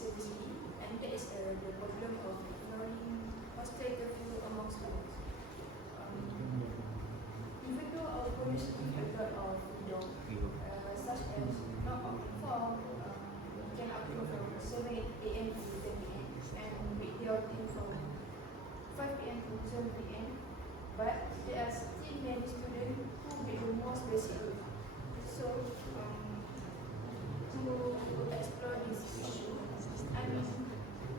severely, and that is the problem of ignoring hostel curfew among students. Even though our college give a lot of freedom, such as not opting for, we can opt in from 7 a.m. to 10 p.m. and weekday opting from 5 p.m. to 7 p.m. But there are still many students who get the most basic rule. So, to explore this issue, I'm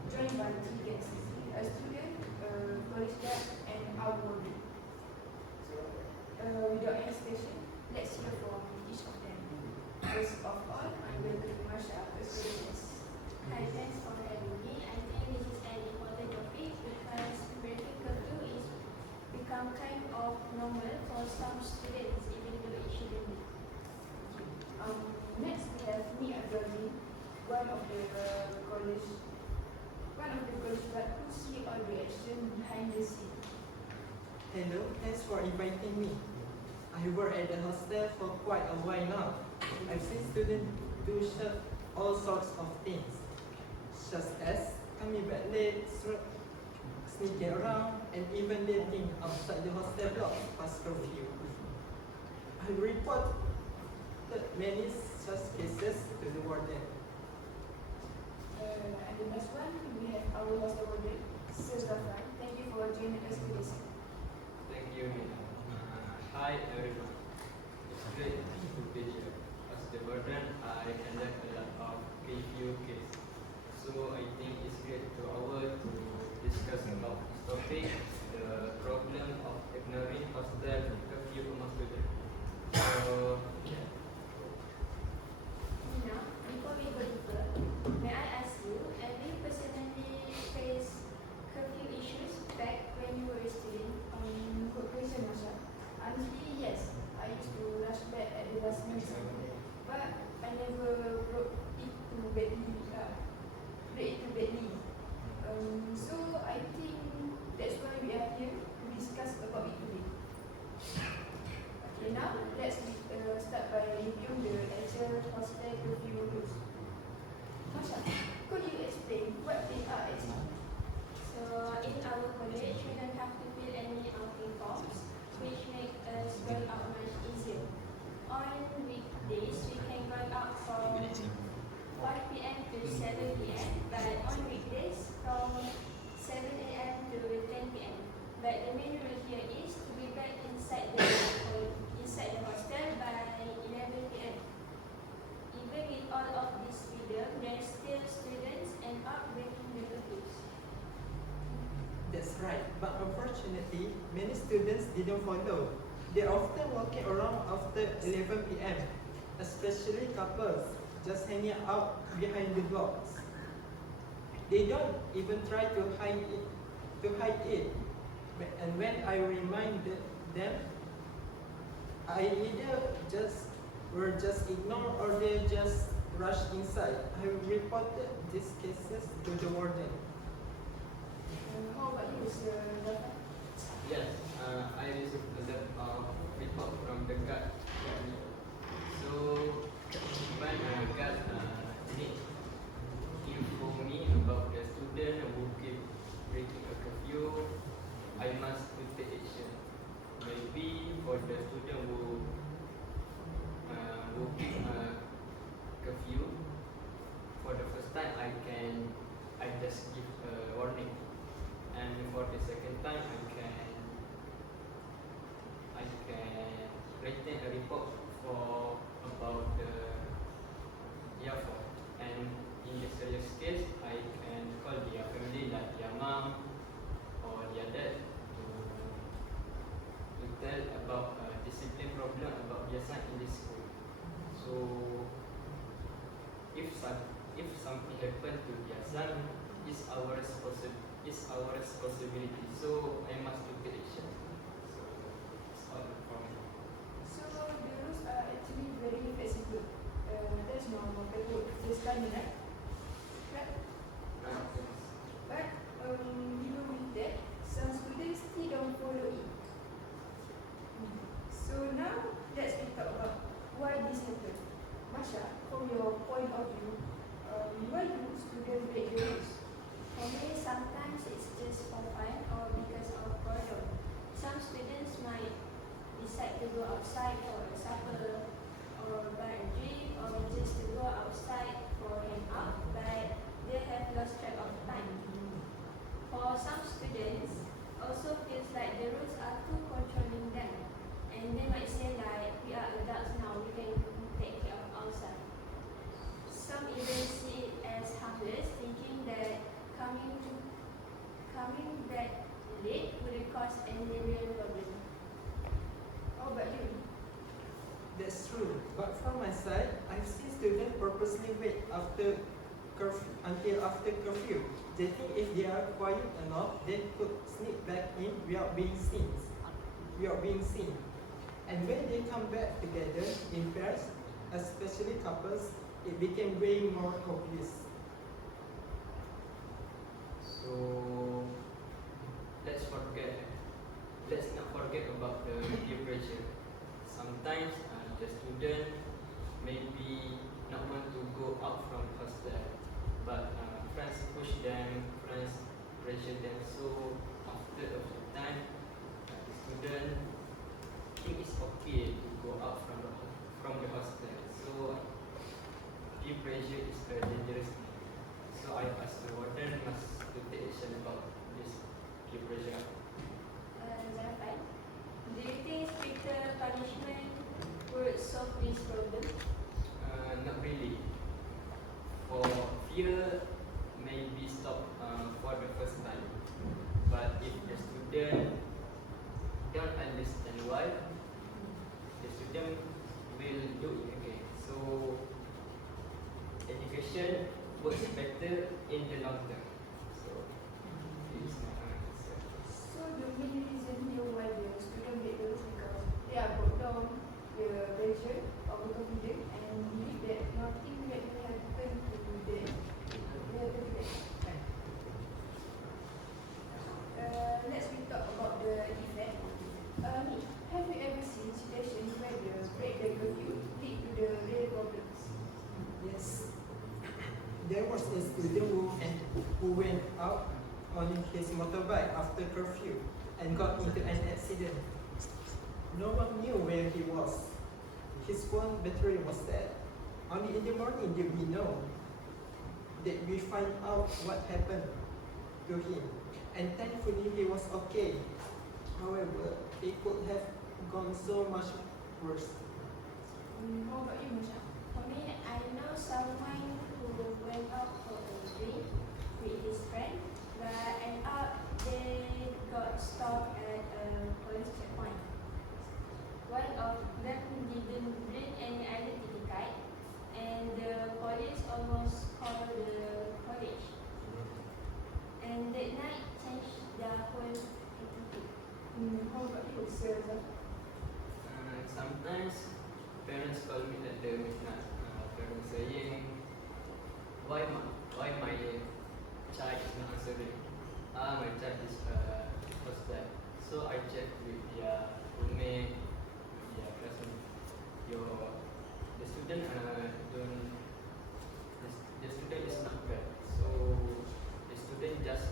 joined by three guests: a student, a college grad, and our warden. Without hesitation, let's hear from each of them. First of all, I welcome Marsha, a student. Hi, thanks for having me. I think this is an important topic because breaking curfew is become kind of normal for some students, even though it shouldn't be. Next, we have me and Johnny, one of the college grad who see all the action behind the scene. Hello, thanks for inviting me. I work at the hostel for quite a while now. I've seen students do all sorts of things, such as coming back late, sneaking around, and even dating outside the hostel block past curfew. I reported many such cases to the warden. And the next one, we have our hostel warden, Sir Zafran. Thank you for joining us today. Thank you, Nina. Hi everyone. It's great to be here. As the warden, I conduct a lot of curfew cases. So I think it's great to discuss about this topic, the problem of ignoring hostel curfew among students. So, Nina, before we go deeper, may I ask you, have you personally faced curfew issues back when you were a student? Good question, Masha. Honestly, yes. I used to rush back at the last minute, but I never broke it too badly. So I think that's why we are here to discuss about it today. Okay, now let's start by reviewing the actual hostel curfew rules. Masha, could you explain what they are actually? So, in our college, we don't have to fill any outing forms, which make us going out much easier. On weekdays, we can go out from 5 p.m. to 7 p.m., but on weekdays, from 7 a.m. to 10 p.m. But the main rule here is to be back inside the hostel by 11 p.m. Even with all of this freedom, there are still students and up breaking the curfews. That's right, but unfortunately, many students didn't follow. They're often walking around after 11 p.m., especially couples, just hanging out behind the blocks. They don't even try to hide it. And when I reminded them, I either just ignore or they just rush inside. I reported these cases to the warden. How about you, Sir Zafran? yes, I received a lot of report from the guard. So, when guard need inform me about the student who keep breaking a curfew, I must take action. Maybe for the student who keep a curfew, for the first time I just give a warning, and for the second time I can write a report for about the fault. And in the serious case, I can call their family, like their mom or their dad, to tell about discipline problem about their son in the school. So if something happen to their son, it's our responsibility. So I must take action. So it's all from me. So the rules are actually very flexible. There's no paperwork this time, right? Right. But even with that, some students still don't follow it. So now let's talk about why this happened. Masha, from your point of view, Why do students break the rules? For me, sometimes it's just for fun or because of boredom. Some students might decide to go outside for a supper or buy a drink or just to go outside for hang out, but they have lost track of time. For some students, also feels like the rules are too controlling them, and they might say like, we are adults now, we can take care of ourselves. Some even see it as harmless, thinking that coming back late would cause any real problem. How about you? That's true. But from my side, I've seen students purposely wait until after curfew. They think if they are quiet enough, they could sneak back in without being seen. And when they come back together in pairs, especially couples, it became way more obvious. So let's not forget about the peer pressure. Sometimes the student maybe not want to go out from hostel, but friends push them, friends pressure them. So after a few time, the student think it's okay to go out from the hostel. So peer pressure is a dangerous thing. So I as the warden must to take action about this peer pressure. Zarfan, do you think stricter punishment would solve this problem? Not really. For fear maybe stop for the first time, but if the student don't understand why, the student will do it again. So education works better in the long term. So this is my answer. So the main reason here why the student break the rules because they are brought down the pressure, overconfident, and believe that nothing that will happen to them will happen to them. Let's talk about the effect. Have you ever seen situations where the break the curfew lead to the real problems? Yes. There was a student who went out on his motorbike after curfew and got into an accident. No one knew where he was. His phone battery was dead. Only in the morning did we know that we find out what happened to him. And thankfully he was okay. However, it could have gone so much worse. How about you, Masha? For me, I know someone who went out for a drink with his friend, but end up they got stopped at a police checkpoint. One of them didn't bring any identity card, and the police almost called the college. And that night changed their whole attitude. How about you, Sir Zafar? Sometimes parents call me at the midnight. Parents saying, why my child is not answering? My child is hostel. So I checked with their roommate, with their classmate. The student the student is not bad. So the student just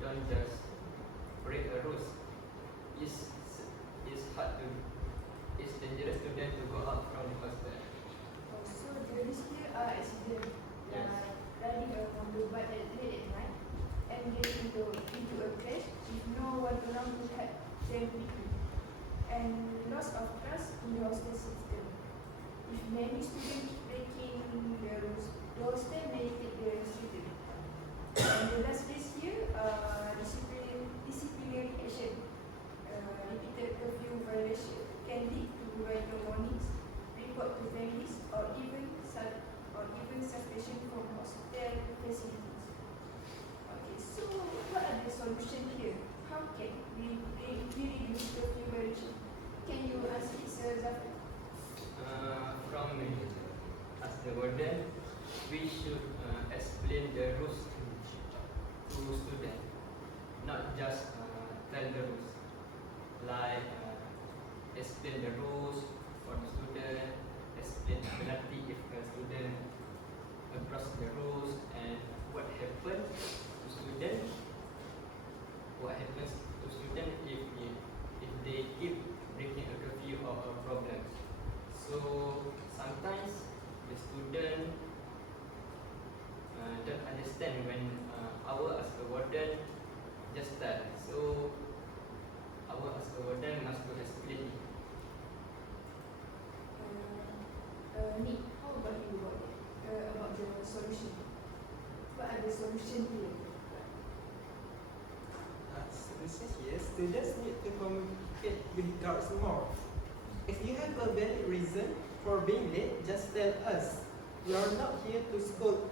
don't just break the rules. It's hard to it's dangerous to them to go out from the hostel. So the risk here are accident, Yes. riding a motorbike at late at night and getting into a crash with no one around to help them quickly, and loss of trust in the hostel system. If many students breaking the rules, the hostel may take the student. And the last risk here, disciplinary action. Repeated curfew violation can lead to regular warnings, report to families, or even suspension from hostel facilities. Okay, so what are the solutions here? How can we reduce curfew violation? Can you answer it, Sir Zafar? From me, as the warden, we should explain the rules to students, not just tell the rules. Like explain the rules for the student, explain the penalty if a student across the understand when our as a warden just start. So our as a warden must to explain it. Nick, how about you about that? About the solution? What are the solutions here? Solutions here, students need to communicate with guards more. If you have a valid reason for being late, just tell us. We are not here to scold.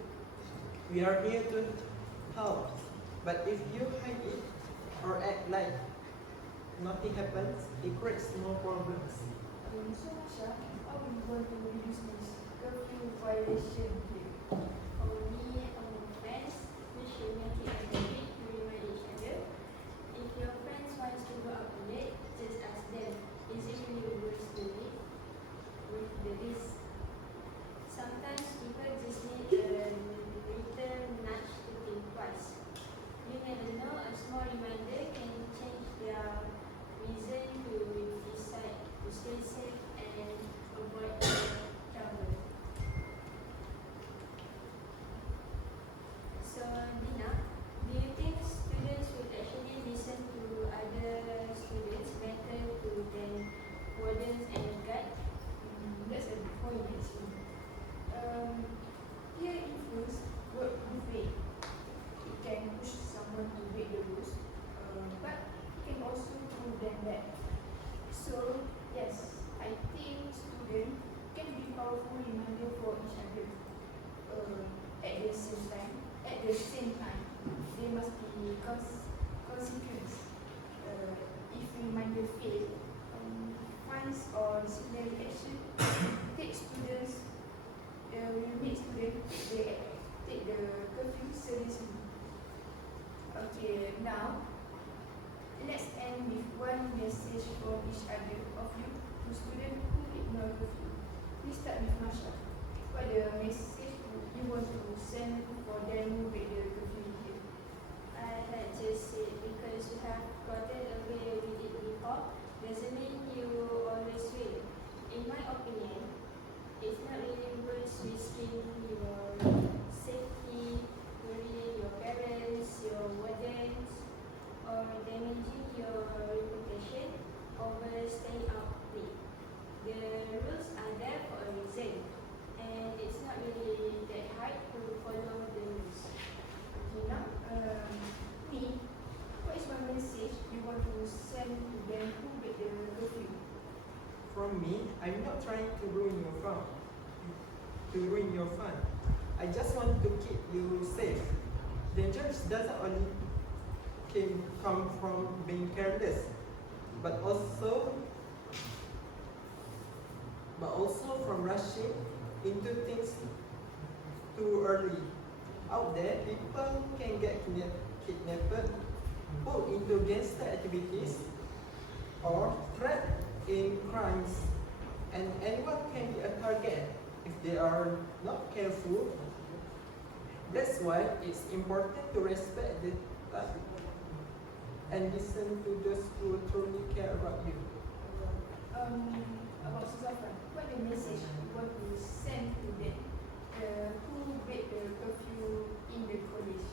We are here to help. But if you hide it or act like nothing happens, it creates more problems. So Masha, how are you going to reduce this curfew violation here? For me, friends, we should make it a habit to remind each other. If your friends wants to go out late, just ask them, is it really worth the wait? With the risk. Sometimes people just need a little nudge to think twice. You never know, a small reminder can change their reason to decide to stay safe and avoid trouble. So, Dina, do you think students would actually listen to other students better than wardens and guides? That's a good point actually. Peer influence work both ways. It can push someone to break the rules, but it can also pull them back. So yes, I think students can be powerful reminder for each other. At the same time, there must be consequence. If reminder fail, fines or disciplinary action take students will make students take the curfew seriously. Okay, now let's end with one message for each other of you to students who ignore curfew. Please start with Masha. What the message you want to send for them who break the curfew here? I had just said because you have gotten away with it before doesn't mean you always will. In my opinion, it's not really worth risking your safety, worrying your parents, your wardens, or damaging your reputation over staying out late. The rules are there for a reason, and it's not really that hard to follow the rules. Okay, now, me, what is one message you want to send to them who break the curfew? From me, I'm not trying to ruin your fun. I just want to keep you safe. Dangers doesn't only come from being careless, but also from rushing into things too early. Out there, people can get kidnapped, pulled into gangster activities, or trapped in crimes, and anyone can be a target if they are not careful. That's why it's important to respect the time and listen to those who truly care about you. About Suzafan, what the message you want to send to them who break the curfew in the college?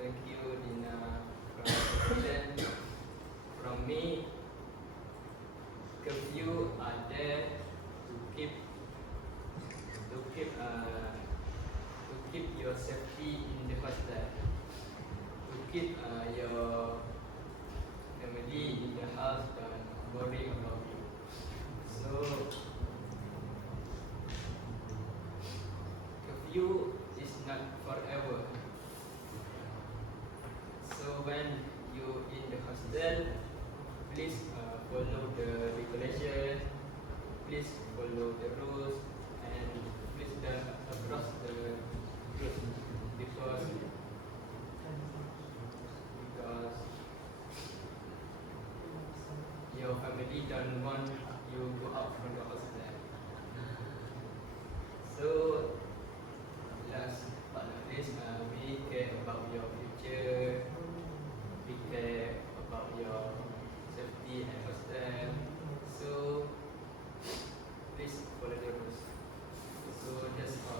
Thank you, Dina, for the question. From me, curfew are there to keep your safety in the hostel, to keep your family in the house and worry about you. So curfew is not forever. So when you in the hostel, please follow the regulation, please follow the rules, and please don't cross the rules because your family don't want you go out from the hostel. So last but not least, we care about your future. We care about your safety and hostel. So please follow the rules. So that's all.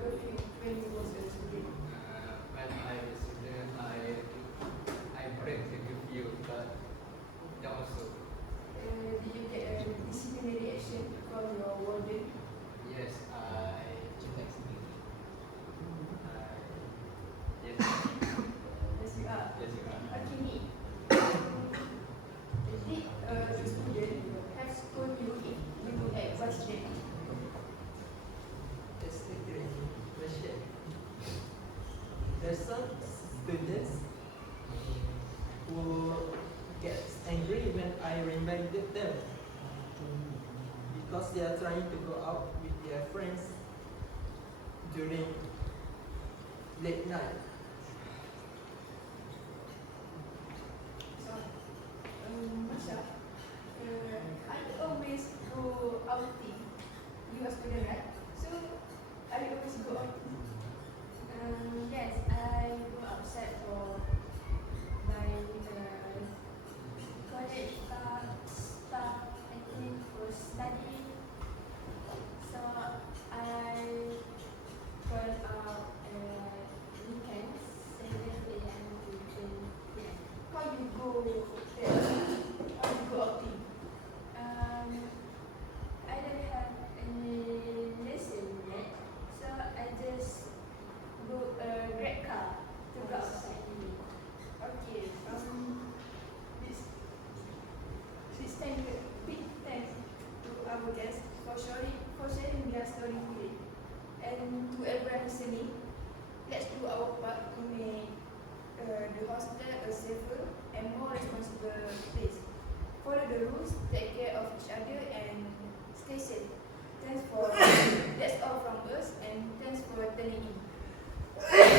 curfew when you was a student? When I was a student, I break the curfew, but that also. Did you get a disciplinary action from your warden? Yes, yes, Yes, you are. yes, you are. Okay, me. Did the student have scolded you if you advised them? That's a great question. There's some students who gets angry when I reminded them because they are trying to go out with their friends during late night. So, Masha, I always go outing. You are student, right? So, I always go outing. Yes, I go outside for my college stuff, I think for study. So I go out weekends, 7 a.m. to 10 p.m. How you go there? How you go outing? I don't have any lesson yet, so I just book a Grab car to go outside. Okay, this time big thanks to our guests for sharing their story today. And to everyone listening, let's do our part to make the hostel a safer and more responsible place. Follow the rules, take care of each other, and stay safe. That's all from us, and thanks for tuning in.